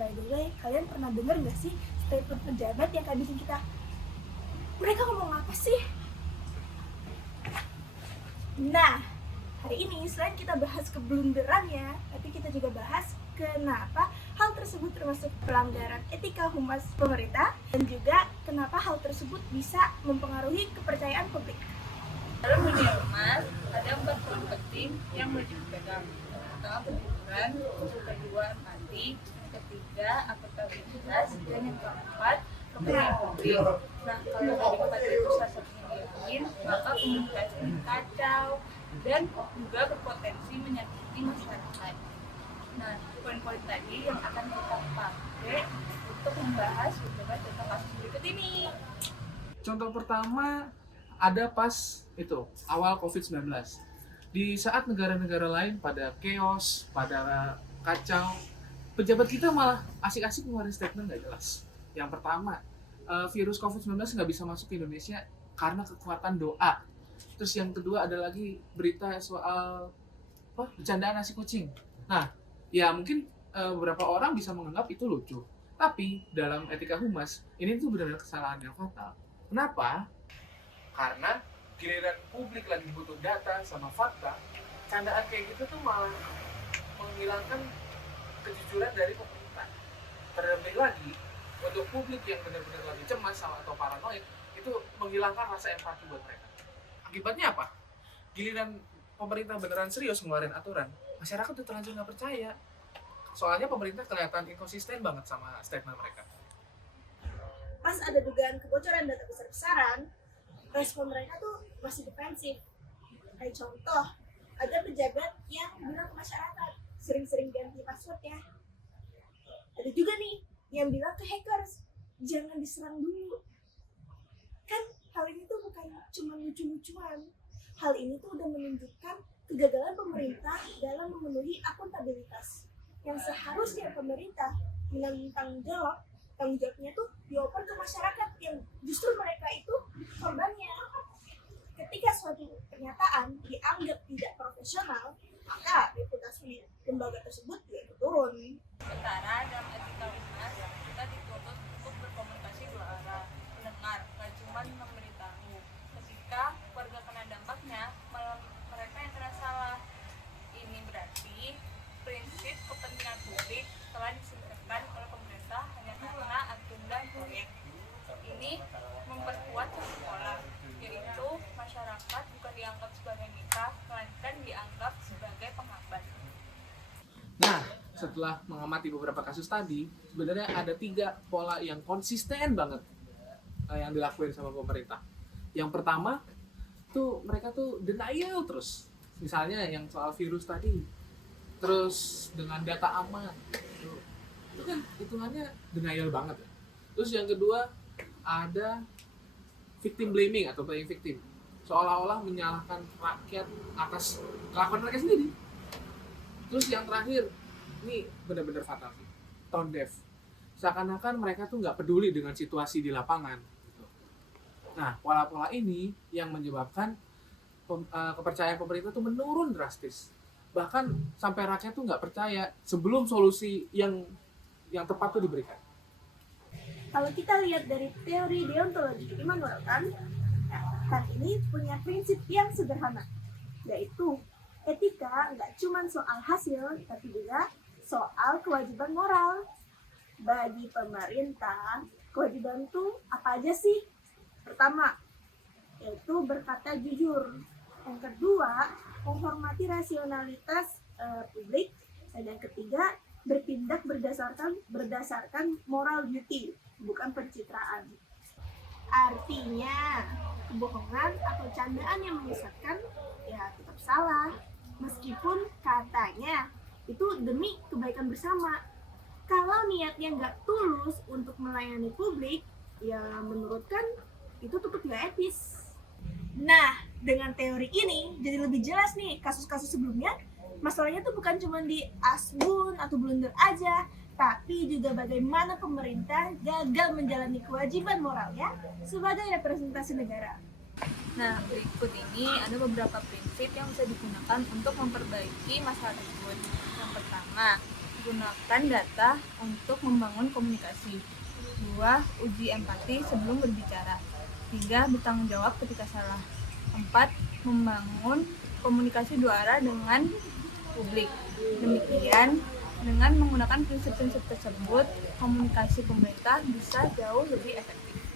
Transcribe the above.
By the way, kalian pernah dengar nggak sih statement pejabat yang kayak bikin kita, mereka ngomong apa sih? Nah, hari ini selain kita bahas keblunderannya, tapi kita juga bahas kenapa hal tersebut termasuk pelanggaran etika humas pemerintah dan juga kenapa hal tersebut bisa mempengaruhi kepercayaan publik. Dalam dunia humas, ada 4 poin penting yang wajib dipegang. Pertama, kejujuran, kedua, empati, ketiga, akuntabilitas, dan yang keempat, kepentingan publik. Nah, kalau dari 4 itu salah satunya diyakin, maka komunikasi ini kacau dan juga berpotensi menyakiti masyarakat. Nah, poin-poin tadi yang akan kita pakai untuk membahas beberapa tentang kasus berikut ini. Contoh pertama ada pas itu awal COVID-19. Di saat negara-negara lain pada chaos, pada kacau, pejabat kita malah asik-asik ngeluarin statement nggak jelas. Yang pertama, virus COVID-19 nggak bisa masuk ke Indonesia karena kekuatan doa. Terus yang kedua ada lagi berita soal bercandaan nasi kucing. Nah, ya mungkin beberapa orang bisa menganggap itu lucu. Tapi dalam etika humas, ini tuh benar-benar kesalahan yang fatal. Kenapa? Karena giliran publik lagi butuh data sama fakta, candaan kayak gitu tuh malah menghilangkan kejujuran dari pemerintah. Terlebih lagi, untuk publik yang benar-benar lagi cemas sama atau paranoid, itu menghilangkan rasa empati buat mereka. Akibatnya apa? Giliran pemerintah beneran serius ngeluarin aturan, masyarakat udah terlanjur nggak percaya. Soalnya pemerintah kelihatan inkonsisten banget sama statement mereka. Pas ada dugaan kebocoran data besar-besaran, respon mereka tuh masih defensif. Kayak contoh, ada pejabat yang bilang ke masyarakat sering-sering ganti passwordnya. Ada juga nih yang bilang ke hackers, jangan diserang dulu. Kan hal ini tuh bukan cuma lucu-lucuan. Hal ini tuh udah menunjukkan kegagalan pemerintah dalam memenuhi akuntabilitas. Yang seharusnya pemerintah menanggung tanggung jawabnya tuh dioper ke masyarakat yang justru mereka itu korbannya. Ketika suatu pernyataan dianggap tidak profesional, maka reputasi lembaga tersebut juga turun. Sementara dalam etika humas, kita dituntut untuk berkomunikasi dua arah, mendengar, gak cuma memberitahu. Ketika warga kena dampaknya, malah mereka yang kena salah. Ini berarti prinsip kepentingan publik telah disingkirkan oleh pemerintah hanya karena agenda proyek. Ini memperkuat satu pola, yaitu masyarakat bukan dianggap sebagai mitra, melainkan dianggap sebagai penghambat. Nah, setelah mengamati beberapa kasus tadi, sebenarnya ada 3 pola yang konsisten banget yang dilakuin sama pemerintah. Yang pertama, tuh mereka tuh denial terus. Misalnya yang soal virus tadi, terus dengan data aman, itu kan hitungannya denial banget ya. Terus yang kedua, ada victim blaming atau playing victim, seolah-olah menyalahkan rakyat atas kelakuan mereka sendiri. Terus yang terakhir, ini benar-benar fatal sih, tone deaf. Seakan-akan mereka tuh nggak peduli dengan situasi di lapangan. Nah, pola-pola ini yang menyebabkan kepercayaan pemerintah tuh menurun drastis. Bahkan sampai rakyat tuh nggak percaya sebelum solusi yang tepat tuh diberikan. Kalau kita lihat dari teori deontologi Immanuel Kant, Kant ini punya prinsip yang sederhana, yaitu etika nggak cuma soal hasil, tapi juga soal kewajiban moral. Bagi pemerintah, kewajiban itu apa aja sih? Pertama, yaitu berkata jujur. Yang kedua, menghormati rasionalitas publik. Dan yang ketiga, bertindak berdasarkan moral duty, bukan pencitraan. Artinya, kebohongan atau candaan yang menyesatkan ya tetap salah, meskipun katanya itu demi kebaikan bersama. Kalau niatnya nggak tulus untuk melayani publik, ya menurut kan itu tetap nggak etis. Nah, dengan teori ini jadi lebih jelas nih kasus-kasus sebelumnya. Masalahnya tuh bukan cuma di asbun atau blunder aja, tapi juga bagaimana pemerintah gagal menjalani kewajiban moralnya sebagai representasi negara. Nah, berikut ini ada beberapa prinsip yang bisa digunakan untuk memperbaiki masalah tersebut. Yang pertama, Gunakan data untuk membangun komunikasi. 2. Uji empati sebelum berbicara. 3. Bertanggung jawab ketika salah. 4. Membangun komunikasi dua arah dengan publik. Demikian, dengan menggunakan prinsip-prinsip tersebut, komunikasi pemerintah bisa jauh lebih efektif.